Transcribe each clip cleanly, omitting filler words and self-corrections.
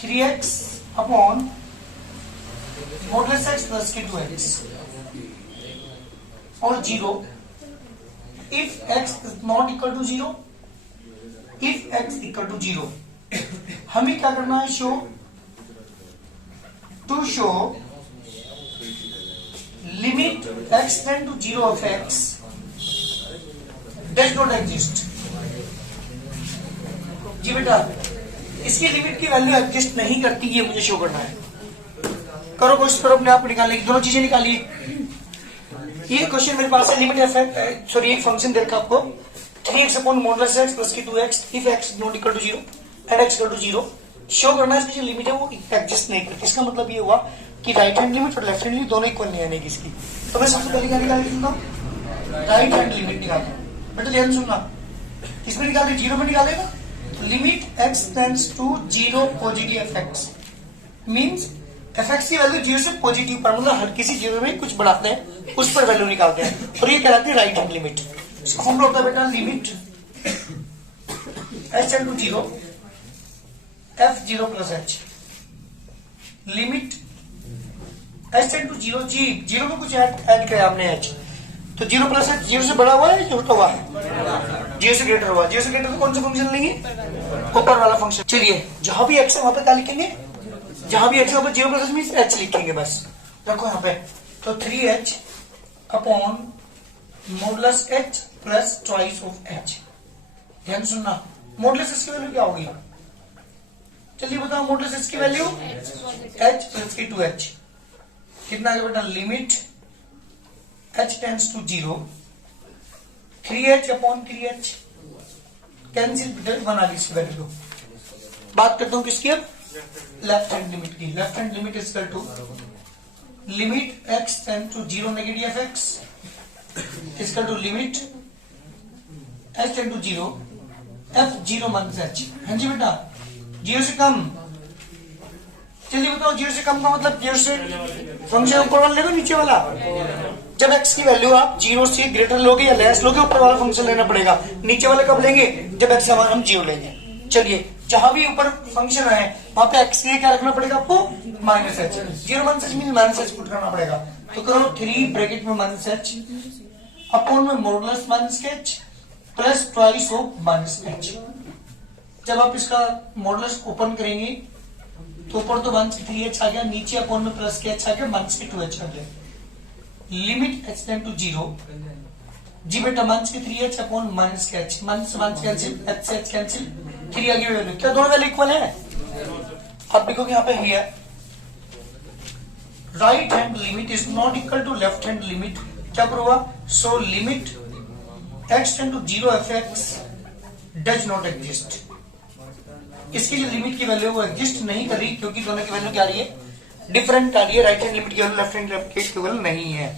3x upon modulus x plus के 2x और 0 if x is not equal to 0, if x equal to 0 हमें क्या करना है, show to show limit x tend to 0 of x does not exist. जी बेटा, इसकी limit की वैल्यू एग्जिस्ट नहीं करती, ये मुझे शो करना है। करो कोशिश करो अपने आप को निकालने की, दोनों चीजें निकालिए। ये क्वेश्चन मेरे पास है, लिमिट एफ सॉरी एक फंक्शन दे रखा आपको 3x upon modulus x plus की 2x if x not equal to 0 and x equal to 0 show करना है। इसकी जो लिमिट है वो एग्जिस्ट नहीं करती। इसका मतलब ये हुआ कि राइट हैंड लिमिट और लेफ्ट हैंड लिमिट दोनों इक्वल नहीं आने की इसकी। तो मैं सबसे पहले क्या निकाल देता हूँ, राइट हैंड लिमिट निकालना। बेटा ध्यान सुनना, इसमें निकाल दे 0 में निकालेगा limit x tends to 0 positive F X means F X की वैल्यू 0 से पॉजिटिव पर, मतलब हर किसी 0 में कुछ बढ़ाते हैं उस पर वैल्यू निकालते हैं और ये कहलाती है राइट हैंड लिमिट। इसका फॉर्मूला होता है बेटा limit h tend to 0 f 0 plus h limit h tend to 0 जी 0 में कुछ ऐड किया हमने h तो 0 प्लस h 0 से बड़ा हुआ है छोटा हुआ है, 0 से ग्रेटर हुआ। 0 से ग्रेटर तो कौन सा फंक्शन लेंगे, ऊपर वाला फंक्शन। चलिए जहां भी x है वहां पे क्या लिखेंगे, जहां भी x है वहां पे 0 प्लस मींस h लिखेंगे बस। देखो यहाँ पे तो 3h upon modulus h plus twice of h। ध्यान सुनना, मॉडुलस h की वैल्यू क्या होगी, चलिए बताओ मॉडुलस h की वैल्यू h प्लस की 2h कितना है बेटा, limit h tends to 0 3h upon 3h cancel, बना ली इसकी वैल्यू। बात करता हूं किसकी, अब लेफ्ट हैंड लिमिट की। Left hand limit is equal to limit x tend to 0 negative F X is equal to limit h tend to 0 f 0 minus h। हाँ जी बेटा, 0 से कम। चलिए बताओ 0 से कम का मतलब 0 से फंक्शन ऊपर वाला लेगा नीचे वाला। जब x की वैल्यू आप 0 से ग्रेटर लोगे या लेस लोगे ऊपर वाला फंक्शन लेना पड़ेगा, नीचे वाले कब लेंगे जब x हमारा हम 0 लेंगे। चलिए जहां भी ऊपर फंक्शन है वहां पे x के लिए क्या रखना पड़ेगा आपको, minus h। 0 minus h mean minus h put करना पड़ेगा। तो करो 3 ब्रैकेट में माइनस h अपॉन में modulus minus h plus twice of minus h। जब आप इसका मॉडुलस ओपन करेंगे तो ऊपर तो माइनस 3h आ गया, नीचे अपॉन में प्लस के h आ गया, माइनस के 2h आ गया। लिमिट h टेंड टू 0 जी बेटा माइनस के 3h अपॉन माइनस के h, minus minus cancel, h से h कैंसिल, 3 आ गई वैल्यू। क्या दोनों वैल्यू इक्वल है, आप देखोगे यहाँ पे here right hand limit is not equal to left hand limit. क्या प्रूव हुआ, so limit x tend to 0 F X does not exist. इसकी जो लिमिट की वैल्यू वो एग्जिस्ट नहीं कर रही क्योंकि दोनों की वैल्यू क्या आ रही है, डिफरेंट आ रही है। राइट हैंड लिमिट की वैल्यू लेफ्ट हैंड लिमिट की वैल्यू नहीं है।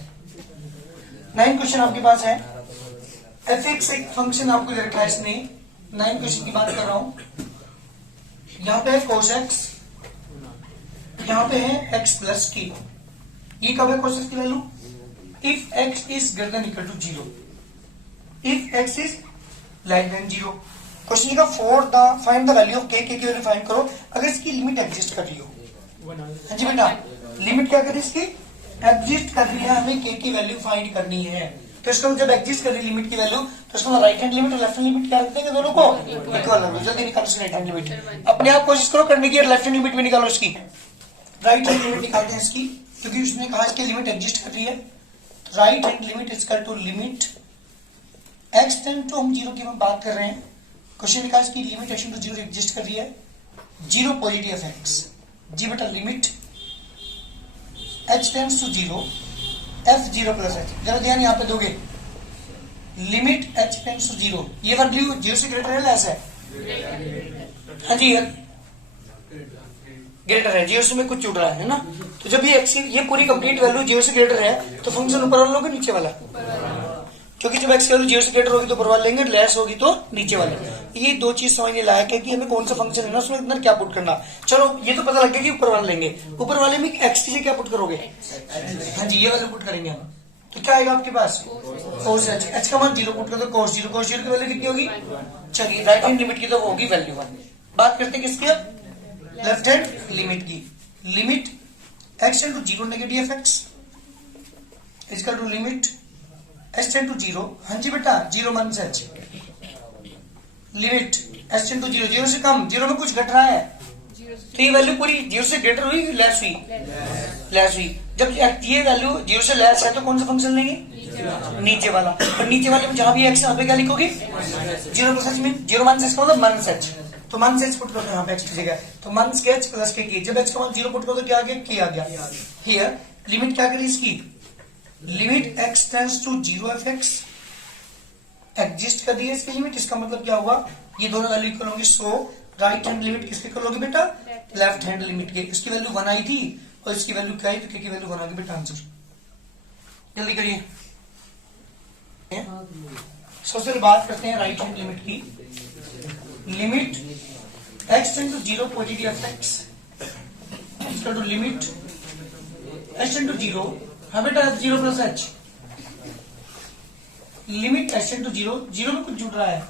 9 क्वेश्चन आपके पास है, एफ एक्स एक फंक्शन आपको दे रखा है इसने। 9 क्वेश्चन की बात कर रहा हूं, यहाँ पे है cos x, यहाँ पे है x प्लस की। ये कब है cos x की value, if x is greater than equal to 0, if x is less than 0। Question का for the find the value of k, की वैल्यू फाइंड करो अगर इसकी लिमिट एग्जिस्ट कर रही हो। हाँ जी बेटा, लिमिट क्या कर रही है इसकी, एग्जिस्ट कर रही है, हमें k की वैल्यू फाइंड करनी है। तो इसका जब एग्जिस्ट कर रही है लिमिट की वैल्यू तो इसका राइट हैंड लिमिट और लेफ्ट हैंड लिमिट क्या रखते हैं दोनों को इक्वल है। जल्दी निकालो इसकी राइट हैंड लिमिट, अपने आप कोशिश करो करने की, लेफ्ट हैंड लिमिट भी निकालो इसकी। राइट हैंड लिमिट निकालते हैं इसकी क्योंकि उसने कहा इसकी लिमिट एग्जिस्ट कर रही है। Right hand limit is equal to limit x tend to, हम 0 की बात कर रहे हैं, क्वेश्चन लिखा इसकी लिमिट x टू 0 एग्जिस्ट कर रही है, 0 पॉजिटिव एफ एक्स। जी बेटा limit h tends to 0 f 0 plus h। जरा ध्यान यहाँ पे दोगे, लिमिट h टेंड्स टू 0, ये वैल्यू 0 से ग्रेटर है लेस है, हाँ जी ग्रेटर है, 0 से में कुछ छूट रहा है ना। तो जब ये x ये पूरी कंप्लीट वैल्यू 0 से ग्रेटर है तो फंक्शन ऊपर वाला लोगे नीचे वाला, क्योंकि जब x की वैल्यू 0 से ग्रेटर होगी तो ऊपर वाला लेंगे, लेस होगी तो नीचे वाला। ये दो चीज समझने लायक है कि हमें कौन सा फंक्शन है ना उसमें इतना क्या पुट करना। चलो ये तो पता लग गया कि ऊपर वाला लेंगे, ऊपर वाले में x की क्या पुट करोगे, हाँ जी ये वैल्यू पुट करेंगे हम। तो क्या आएगा आपके पास cos h, h का मान 0 पुट कर दो, cos 0, cos 0 की वैल्यू कितनी होगी। चलिए राइट हैंड लिमिट की तो होगी वैल्यू 1। बात करते हैं किसकी, अब लेफ्ट हैंड लिमिट की। Limit x tend to 0 negative x is equal to limit h tend to 0। हाँ जी बेटा 0 minus h limit h tend to 0, 0 से कम, 0 में कुछ घट रहा है तो ये वैल्यू पूरी 0 से ग्रेटर हुई लेस हुई? लेस हुई। जब ये वैल्यू 0 से लेस है तो कौन सा फंक्शन लेंगे? नीचे वाला। और नीचे वाले में जहां भी x है वहां पे क्या लिखोगे? 0 प्लस h में 0 माइनस h का मतलब माइनस h, तो माइनस h पुट करो यहाँ पे x की जगह, तो माइनस के h प्लस के k। जब h का मान 0 पुट करो तो क्या आ गया? k आ गया। हियर लिमिट क्या करी इसकी? Limit x tends to 0 fx exist कर दी है इसकी लिमिट। इसका मतलब क्या हुआ? ये दोनों वैल्यू इक्वल होंगी। सो राइट हैंड लिमिट किसके इक्वल होगी बेटा? लेफ्ट हैंड लिमिट के। इसकी वैल्यू 1 आई थी और इसकी वैल्यू क्या आई? तो k की वैल्यू 1 आ गई बेटा। आंसर जल्दी करिए। सबसे पहले बात करते हैं राइट हैंड लिमिट की। Limit x tend to 0 positive fx equal to limit h tend to 0। हाँ बेटा 0 plus h limit h tend to 0, 0 में कुछ जुड़ रहा है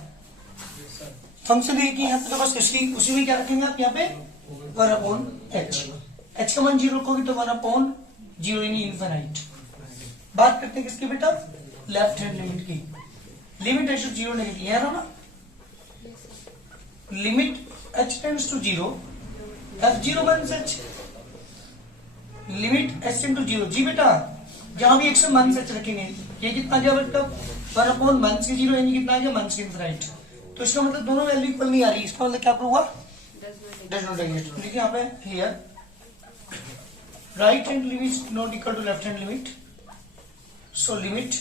फंक्शन एक ही यहाँ पे, तो बस इसकी उसी में क्या रखेंगे आप यहाँ पे 1 अपॉन h। h का मान 0 रखोगे तो 1 अपॉन 0 इन इनफिनाइट। बात करते हैं किसकी बेटा? लेफ्ट हैंड लिमिट की। लिमिट h टू 0 नेगेटिव है ना? Limit h tends to 0 f0 minus h limit h tend to 0। जी बेटा जहां भी x में माइनस h रखेंगे ये कितना आ गया बेटा? 1 अपॉन माइनस के 0, यानी कितना आ गया? Minus infinite. तो इसका मतलब दोनों वैल्यू इक्वल नहीं आ रही। इसका मतलब क्या प्रूव हुआ? Does not exist. देखिए यहाँ पे here right hand limit not equal to left hand limit, so limit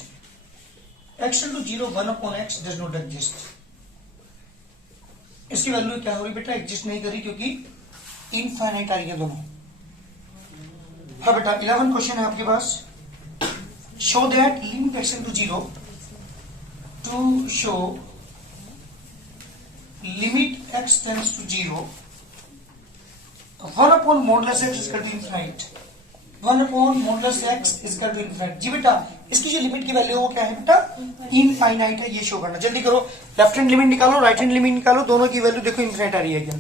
x to 0 1 upon x does not exist. इसकी वैल्यू क्या हो रही बेटा? एग्जिस्ट नहीं करी क्योंकि इनफाइनाइट आ रही है दोनों। हाँ बेटा 11 क्वेश्चन है आपके पास। Show that limit x to 0 to show limit x tends to 0 1 upon modulus x is equal to infinite. 1 upon modulus x is equal to infinite. जी बेटा इसकी जो लिमिट की वैल्यू है वो क्या है बेटा? इनफाइनाइट है। ये शो करना। जल्दी करो, लेफ्ट हैंड लिमिट निकालो, राइट हैंड लिमिट निकालो, दोनों की वैल्यू देखो इनफिनाइट आ रही है क्या?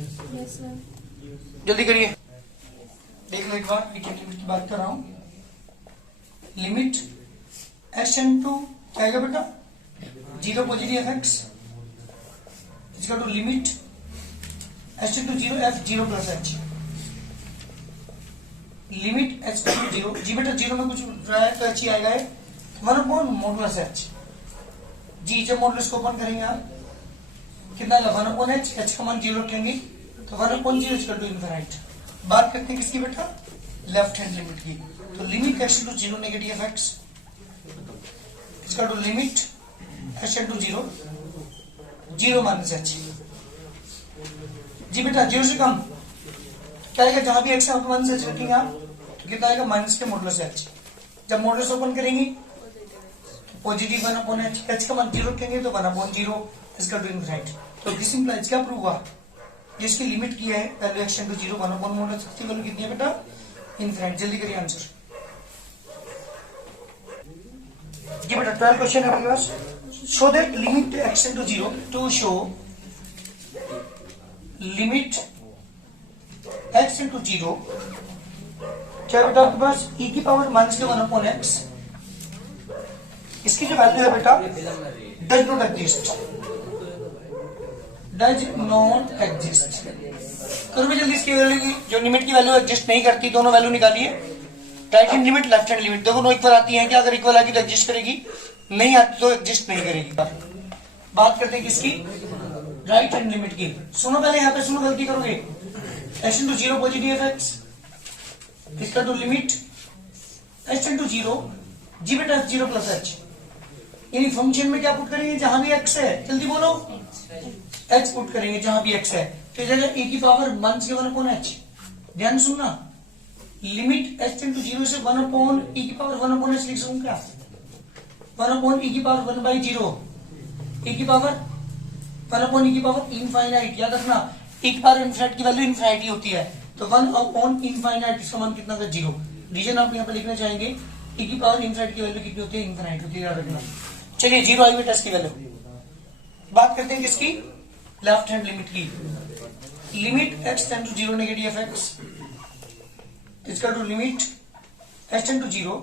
जल्दी करिए, देख लो एक बार। राइट हैंड लिमिट की बात कर रहा हूं। लिमिट x टेंड टू क्या आएगा बेटा? 0 positive x equal to limit h tend to 0 f0 plus h limit h tend to 0। जी बेटा 0 में कुछ रहा है तो h ही आएगा। 1 अपॉन मॉडुलस h। जी जब मॉडुलस को ओपन करेंगे आप कितना आएगा? 1 अपॉन h का मान 0 रखेंगे तो 1 अपॉन 0 इक्वल टू इनफिनाइट। बात करते हैं किसकी बेटा? लेफ्ट हैंड लिमिट की। तो limit x to 0 negative x equal to limit h to 0 0 minus h। जी बेटा 0 से कम क्या आएगा? जहां भी x है वहां पे माइनस h रखेंगे आप तो कितना आएगा? माइनस के मॉडुलस h। जब मॉडुलस ओपन करेंगे तो पॉजिटिव 1 अपॉन h का मान 0 रखेंगे तो 1 अपॉन 0 इक्वल टू इनफिनाइट। तो दिस इंप्लाइज क्या प्रूव हुआ? जिसकी लिमिट की है value x tend to 0 1 upon modulus x की वैल्यू कितनी है बेटा? इनफिनाइट। जल्दी करिए आंसर। जी बेटा 12 क्वेश्चन है आपके पास। Show that limit x tend to 0 to show limit x tend to 0 क्या बेटा आपके पास? e की पावर माइनस के 1 अपॉन x। इसकी जो वैल्यू है बेटा does not exist. Does not exist करो भी जल्दी। इसकी वैल्यू की जो लिमिट की वैल्यू एग्जिस्ट नहीं करती, दोनों वैल्यू निकालिए। Right hand limit left hand limit दोनों इक्वल आती है क्या? अगर इक्वल आएगी तो एग्जिस्ट करेगी, नहीं आती तो एग्जिस्ट नहीं करेगी। बात करते हैं किसकी? राइट हैंड लिमिट की। सुनो पहले यहाँ पे, सुनो गलती करोगे। h टू 0 पॉजिटिव x इसका तो लिमिट h टेंड टू 0 जी बेटा 0 प्लस h। यानी फंक्शन में क्या पुट करेंगे? जहां भी x है, जल्दी बोलो, h पुट करेंगे जहां भी x है। तो जगह e की पावर माइनस के 1 अपॉन h। ध्यान सुनना, लिमिट h टेंड टू 0 से 1 अपॉन e की पावर 1 अपॉन h लिख सकूं क्या? 1 अपॉन e की पावर 1 बाई 0 e की पावर 1 अपॉन e की पावर इनफाइनाइट। याद रखना e की पावर इनफाइनाइट की वैल्यू इनफाइनाइट ही होती है। तो 1 अपॉन इनफाइनाइट इसका मान कितना था? 0। रीजन आप यहाँ पे लिखना चाहेंगे e की पावर इनफाइनाइट की वैल्यू कितनी होती है? इनफाइनाइट होती है, याद रखना। चलिए 0 आई बेटा इसकी वैल्यू। बात करते हैं किसकी? लेफ्ट हैंड लिमिट की। Limit x tend to 0 negative F x इसका to limit h tend to 0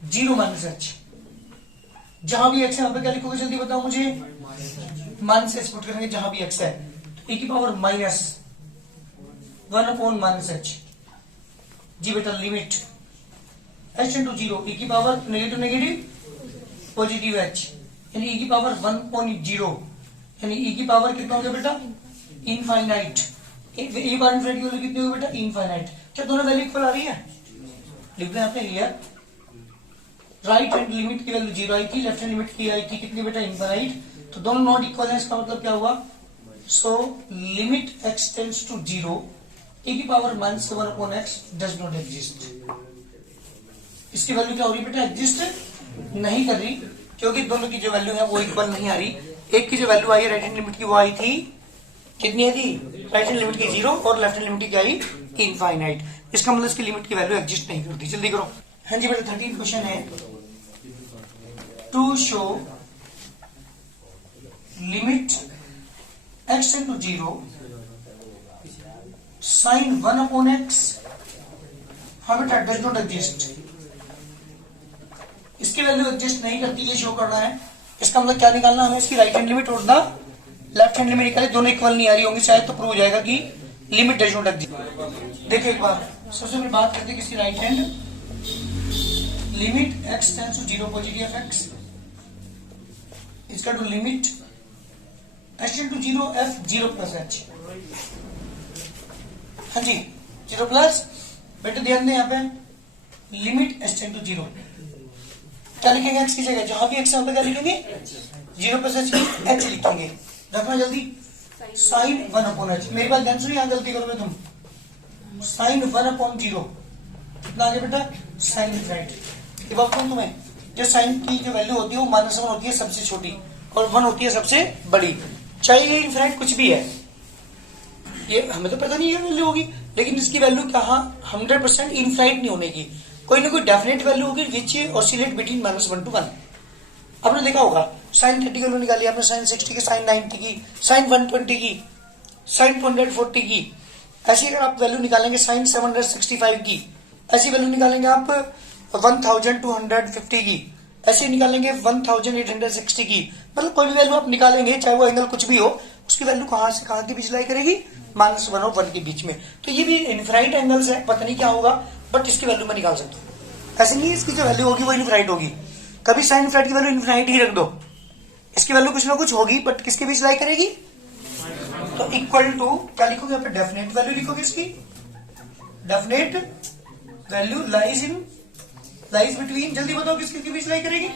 0 minus h। जहां भी x है वहां पे क्या लिखोगे जल्दी बताओ मुझे, माइनस h पुट करेंगे जहां भी x है, तो e की power minus 1 upon minus h। जी बेटा limit h tend to 0 e की power negative negative positive h, यानी e की पावर 1.0, यानी e की पावर कितना हो गया बेटा इनफाइनाइट। e पावर इनफाइनाइट की वैल्यू कितनी होगी बेटा इनफाइनाइट। क्या दोनों वैल्यू इक्वल आ रही है, लिख दें आपने हियर। राइट हैंड लिमिट की वैल्यू 0 आई थी, लेफ्ट हैंड लिमिट की आई थी कितनी बेटा इनफाइनाइट, तो दोनों नॉट इक्वल है, इसका मतलब क्या हुआ, so limit x tends to 0 e की power minus 1 upon x does not exist. इसकी वैल्यू क्या हो रही है बेटा, एग्जिस्ट नहीं कर रही, क्योंकि दोनों की जो वैल्यू है वो इक्वल नहीं आ रही। एक की जो वैल्यू आई है राइट हैंड लिमिट की वो आई थी कितनी आई थी, राइट हैंड लिमिट की 0 और लेफ्ट हैंड लिमिट की क्या आई इनफाइनाइट। इसका मतलब इसकी लिमिट की वैल्यू एग्जिस्ट नहीं करती। जल्दी करो। हाँ जी बेटा 13 क्वेश्चन है, to show limit x tend to 0 sine 1 upon x हाँ बेटा डज नॉट एग्जिस्ट। इसकी वैल्यू एग्जिस्ट नहीं करती, ये शो करना है। इसका मतलब क्या निकालना हमें, इसकी राइट हैंड लिमिट और द लेफ्ट हैंड लिमिट निकाले, दोनों इक्वल नहीं आ रही होंगी शायद, तो प्रूव हो जाएगा कि लिमिट डज नॉट एग्जिस्ट। देखिए एक बार सबसे पहले बात करते हैं किसकी, right hand limit x tends to 0 positive F x इसका to limit h tend to 0 f 0 plus h। हाँ जी 0 प्लस, बेटे ध्यान दें यहाँ पे लिमिट h टेंड टू 0 क्या लिखेंगे x की जगह, जहां भी x है वहां पे क्या लिखेंगे 0 प्लस h की h लिखेंगे। रखना जल्दी, साइन 1 अपॉन h। मेरी बात ध्यान सुनिए, यहाँ गलती करोगे तुम, साइन 1 अपॉन 0 कितना आ गया बेटा साइन इनफाइनाइट। ये बात कहूं तुम्हें, जो साइन की जो वैल्यू होती है वो माइनस 1 होती है सबसे छोटी और 1 होती है सबसे बड़ी, चाहे ये इनफाइनाइट कुछ भी है, ये हमें तो पता नहीं है वैल्यू होगी, लेकिन इसकी वैल्यू कहाँ 100% इनफाइनाइट नहीं होने की, कोई ना कोई डेफिनेट वैल्यू होगी विच ऑसिलेट बिटवीन -1 to 1। आपने देखा होगा साइन 30 की वैल्यू निकाली आपने, साइन 60 की, साइन 90 की, साइन 120 की, साइन 140 की, ऐसी अगर आप वैल्यू निकालेंगे साइन 765 की, ऐसी वैल्यू निकालेंगे आप 1250 की, ऐसे निकालेंगे 1860 की, मतलब कोई भी वैल्यू आप निकालेंगे चाहे वो एंगल कुछ भी हो, उसकी वैल्यू कहां से कहां के बीच लाई करेगी -1 और 1 के बीच में। तो ये भी इनफाइनाइट एंगल्स है, पता नहीं क्या होगा बट इसकी वैल्यू मैं निकाल सकता हूँ। ऐसे नहीं इसकी जो वैल्यू होगी वो इनफाइनाइट होगी, कभी साइन इनफाइनाइट की वैल्यू इनफाइनाइट ही रख दो, इसकी वैल्यू कुछ ना कुछ होगी बट किसके बीच लाई करेगी, तो इक्वल टू क्या लिखोगे यहाँ पे, डेफिनेट वैल्यू लिखोगे इसकी, डेफिनेट वैल्यू लाइज बिटवीन, जल्दी बताओ किसके बीच लाई करेगी,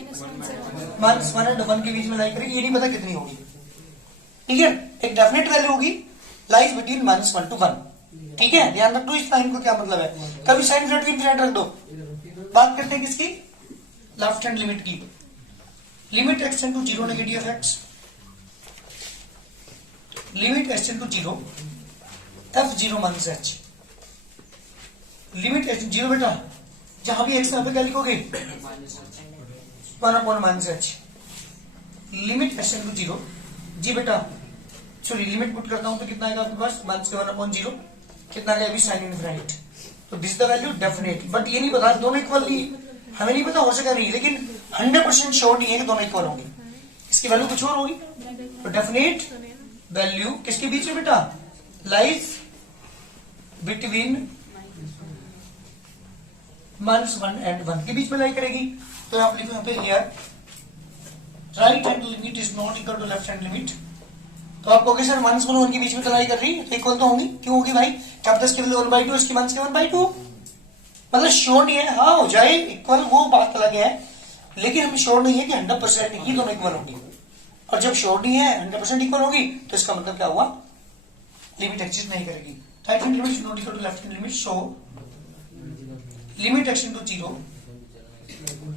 -1 और 1 के बीच में लाई करेगी, ये नहीं पता कितनी होगी, ठीक है। एक डेफिनेट वैल्यू होगी लाइज बिटवीन -1 to 1, ठीक है। ध्यान रख दो इस लाइन को क्या मतलब है, कभी साइन इनफाइनाइट रख दो। बात करते हैं किसकी, लेफ्ट हैंड लिमिट की, limit x tend to 0 negative F X, limit h tend to 0 f 0 minus h, limit h 0 बेटा जहां भी x है क्या लिखोगे 1 upon minus h, limit h tend to 0 जी बेटा सॉरी लिमिट पुट करता हूं तो कितना आएगा आपके पास -1 अपॉन 0 कितना आएगा अभी साइन इनफाइनाइट। तो this the value definite, but ये नहीं पता दोनों इक्वल नहीं, हमें नहीं पता हो सका नहीं, लेकिन 100% श्योर नहीं है कि दोनों इक्वल होंगे, इसकी वैल्यू कुछ और होगी। तो डेफिनेट वैल्यू किसके बीच में बेटा, लाइज बिटवीन -1 and 1 के बीच में लाई करेगी। तो आप लिखो यहाँ पे here right hand limit is not equal to left hand limit, तो आप कहोगे सर -1 और 1 के बीच में लाई कर रही है तो इक्वल तो होंगी, क्यों होगी भाई, क्या 10 की वैल्यू 1/2 इसकी 1 की 1/2, मतलब श्योर नहीं है, हाँ हो जाए इक्वल वो बात अलग है, लेकिन हमें श्योर नहीं है कि 100% ही दोनों इक्वल होंगी, और जब श्योर नहीं है 100% इक्वल होगी तो इसका मतलब क्या हुआ, लिमिट एग्जिस्ट नहीं करेगी। Right hand limit is not equal to left hand limit, so limit x into 0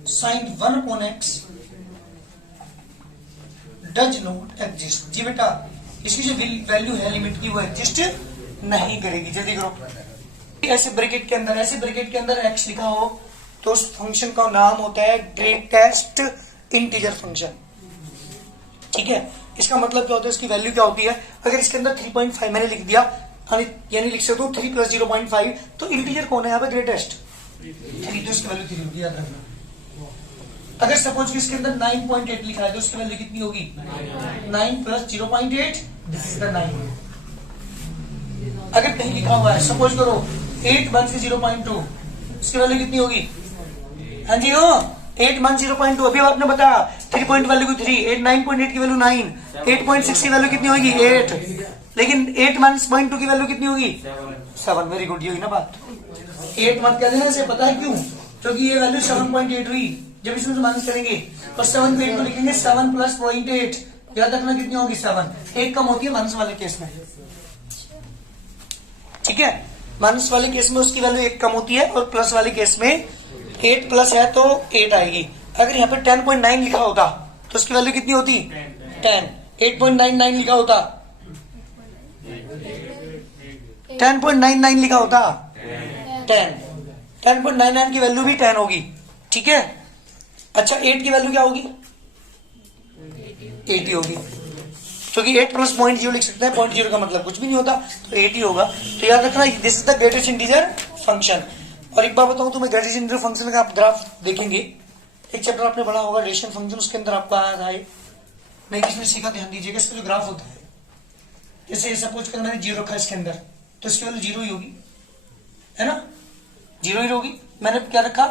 sin 1 upon x does not exist. जी बेटा इसकी जो वैल्यू है लिमिट की वो एग्जिस्ट नहीं करेगी। जल्दी करो। ऐसे ब्रैकेट के अंदर x लिखा हो तो उस फंक्शन का नाम होता है ग्रेटेस्ट इंटीजर फंक्शन, ठीक है, इसका मतलब क्या होता है, इसकी वैल्यू क्या होती है, अगर इसके अंदर 3.5 मैंने लिख दिया, यानी लिख सकता हूँ 3 + 0.5, तो इंटीजर कौन है यहाँ पे, ग्रेटेस्ट 3, तो इसकी वैल्यू 3 होगी, याद रखना। अगर सपोज कि इसके अंदर 9.8 लिखा है तो उसकी वैल्यू कितनी होगी, 9 + 0.8, दिस इज द 9। अगर कहीं लिखा हुआ है, सपोज करो 8 × 0.2, इसकी वैल्यू कितनी होगी, हाँ जी हो 8 × 0.2, अभी आपने बताया 3 पॉइंट वैल्यू की 3, 8 9.8 की वैल्यू 9, 8.6 की वैल्यू कितनी होगी 8, लेकिन 8 - 0.2 की वैल्यू कितनी होगी 7। वेरी गुड, ये हुई ना बात। 8 मत कह देना इसे, पता है क्यों, क्योंकि ये वैल्यू 7.8 हुई, जब इसमें से माइनस करेंगे और 7 को 8 को लिखेंगे, 7 + 0.8, याद रखना कितनी होगी 7, एक कम होती है माइनस वाले केस में, ठीक है, माइनस वाले केस में उसकी वैल्यू एक कम होती है, और प्लस वाले केस में 8 प्लस है तो 8 आएगी। अगर यहाँ पे 10.9 लिखा होता तो उसकी वैल्यू कितनी होती 10, 8.99 लिखा होता, 10.99 लिखा होता 10, 10.99 की वैल्यू भी 10 होगी, ठीक है। अच्छा 8 की वैल्यू क्या होगी 80 होगी, क्योंकि 8 + 0.0 लिख सकते हैं, 0.0 का मतलब कुछ भी नहीं होता, तो 80 होगा। तो याद रखना this is the greatest integer function. और एक बार बताऊं तुम्हें, ग्रेटेस्ट इंटीजर फंक्शन का आप ग्राफ देखेंगे, एक चैप्टर आपने पढ़ा होगा रेशियो फंक्शन, उसके अंदर आपको आया था, नहीं किसने सीखा, ध्यान दीजिएगा, इसका जो ग्राफ होता है, जैसे सपोज कर मैंने 0 रखा इसके अंदर, तो इसकी वैल्यू 0 ही होगी, है ना, 0 ही होगी। मैंने क्या रखा,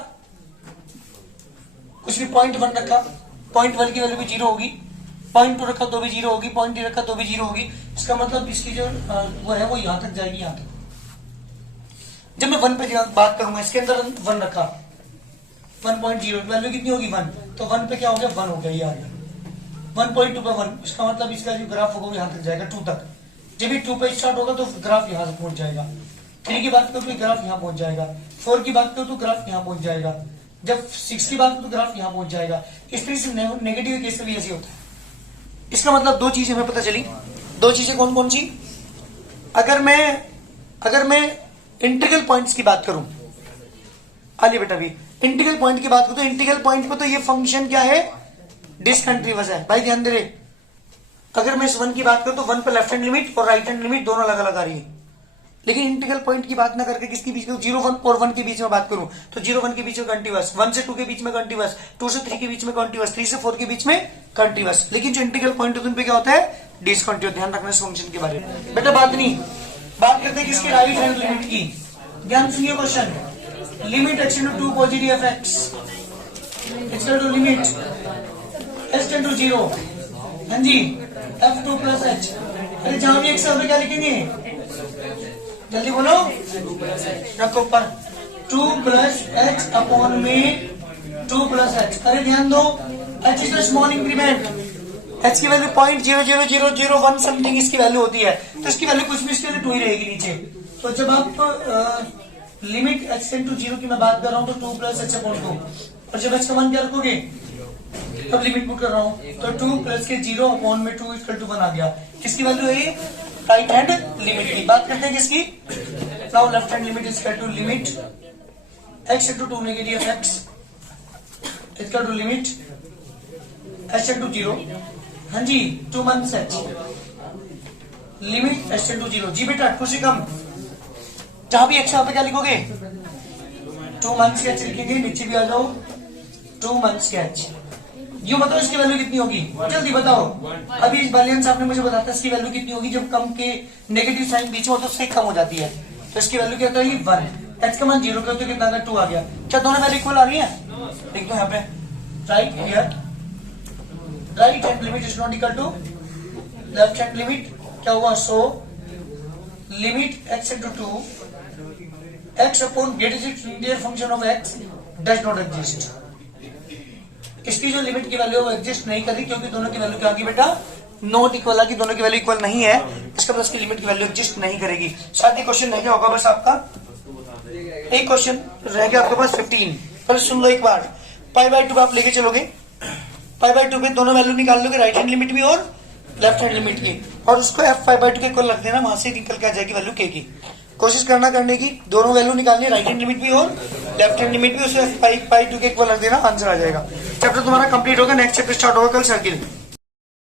कुछ भी 0.1 रखा, 0.1 की वैल्यू भी 0 होगी, 0.2 रखा तो भी 0 होगी, 0.3 रखा तो भी 0 होगी। इसका मतलब इसकी जो वो है वो यहां तक जाएगी, यहां तक। जब मैं 1 पे बात करूंगा, इसके अंदर 1 रखा, 1.0 वैल्यू कितनी होगी 1, तो 1 पे क्या हो गया 1 हो गया, ये आ गया। 1.2 पे 1, इसका मतलब इसका जो ग्राफ होगा वो यहां तक जाएगा 2 तक। जब भी 2 पे स्टार्ट होगा तो ग्राफ यहां से पहुंच जाएगा। 3 की बात करो तो ग्राफ यहां पहुंच जाएगा, 4 की बात करो तो ग्राफ यहां पहुंच जाएगा, जब 6 की बात करो तो ग्राफ यहां पहुंच जाएगा। इस तरह से नेगेटिव केस में भी ऐसे होता है। इसका मतलब 2 चीजें हमें पता चली, 2 चीजें कौन कौन सी, अगर मैं इंटीग्रल पॉइंट्स की बात करूं, आलिए बेटा भी इंटीग्रल पॉइंट की बात करूं, तो इंटीग्रल पॉइंट पे तो ये फंक्शन क्या है डिसकंटिन्यूअस है, भाई ध्यान दे रहे। अगर मैं इस 1 की बात करूं तो 1 पे लेफ्ट हैंड लिमिट और राइट हैंड लिमिट दोनों अलग अलग आ रही है, लेकिन इंटीग्रल पॉइंट की बात ना करके किसके बीच में, 0 1 और 1 के बीच में बात करूं तो 0 1 के बीच में कंटीन्यूअस, 1 से 2 के बीच में कंटीन्यूअस, 2 से 3 के बीच में कंटीन्यूअस, 3 से 4 के बीच में कंटीन्यूअस। लेकिन जो इंटीग्रल पॉइंट है उन पे क्या होता है डिसकंटिन्यूअस। ध्यान रखना इस फंक्शन के बारे में। बेटा बात करते हैं किसकी, राइट हैंड लिमिट की। ध्यान सुनिए question, limit x → 2 positive f x to limit s → 0, हाँ जी f2 + h। अरे जहां भी x है क्या लिखेंगे, जल्दी बोलो, रखो ऊपर 2 + h अपॉन में 2 + h। अरे ध्यान दो, h is the small increment, h की वैल्यू 0.00001 समथिंग इसकी वैल्यू होती है, तो इसकी वैल्यू कुछ भी इसके लिए 2 ही रहेगी नीचे। तो जब आप लिमिट h → 0 की मैं बात कर रहा हूं तो 2 + h अपॉन 2, और जब h का मान क्या रखोगे, तब लिमिट पुट कर रहा हूं तो 2 + के 0 अपॉन में 2 = 1 आ गया। किसकी वैल्यू है ये, राइट हैंड लिमिट की। बात करते हैं किसकी, now left hand limit is equal to limit x → 2 negative x equal to limit h → 0, हाँ जी 2 - h लिमिट h → 0। जी बेटा कुछ ही कम, जहां भी x यहाँ पे क्या लिखोगे 2 - h लिखेंगे, नीचे भी आ जाओ 2 - h। यूं बताओ इसकी वैल्यू कितनी होगी, जल्दी बताओ। अभी इस बालियन साहब ने मुझे बताया था इसकी वैल्यू कितनी होगी, जब कम के नेगेटिव साइन बीच में हो तो उससे कम हो जाती है, तो इसकी वैल्यू क्या होता है 1, h का मान 0 का तो कितना आ गया 2 आ गया। क्या दोनों वैल्यू इक्वल आ रही है, लिख दो यहाँ पे right here, right hand limit is not equal to left hand limit, क्या हुआ, so limit x → 2 x upon greatest integer function of x does not exist. इसकी जो लिमिट की वैल्यू वो एग्जिस्ट नहीं करी, क्योंकि दोनों की वैल्यू क्या आगी बेटा नॉट इक्वल आगी, दोनों की वैल्यू इक्वल नहीं है, इसका मतलब इसकी लिमिट की वैल्यू एग्जिस्ट नहीं करेगी। साथ ही क्वेश्चन रह गया होगा बस आपका, एक क्वेश्चन रह गया आपके पास 15। पहले सुन लो एक बार, π/2 आप लेके चलोगे, π/2 पे दोनों वैल्यू निकाल लोगे, राइट हैंड लिमिट भी और लेफ्ट हैंड लिमिट की, और उसको f π/2 के इक्वल रख देना, वहां से निकल के आ जाएगी वैल्यू k की। कोशिश करने की दोनों वैल्यू निकालनी, राइट हैंड लिमिट भी और लेफ्ट हैंड लिमिट भी, उसे f π/2 के इक्वल रख देना, आंसर आ जाएगा। चैप्टर तुम्हारा कंप्लीट होगा, नेक्स्ट चैप्टर स्टार्ट होगा कल सर्किल।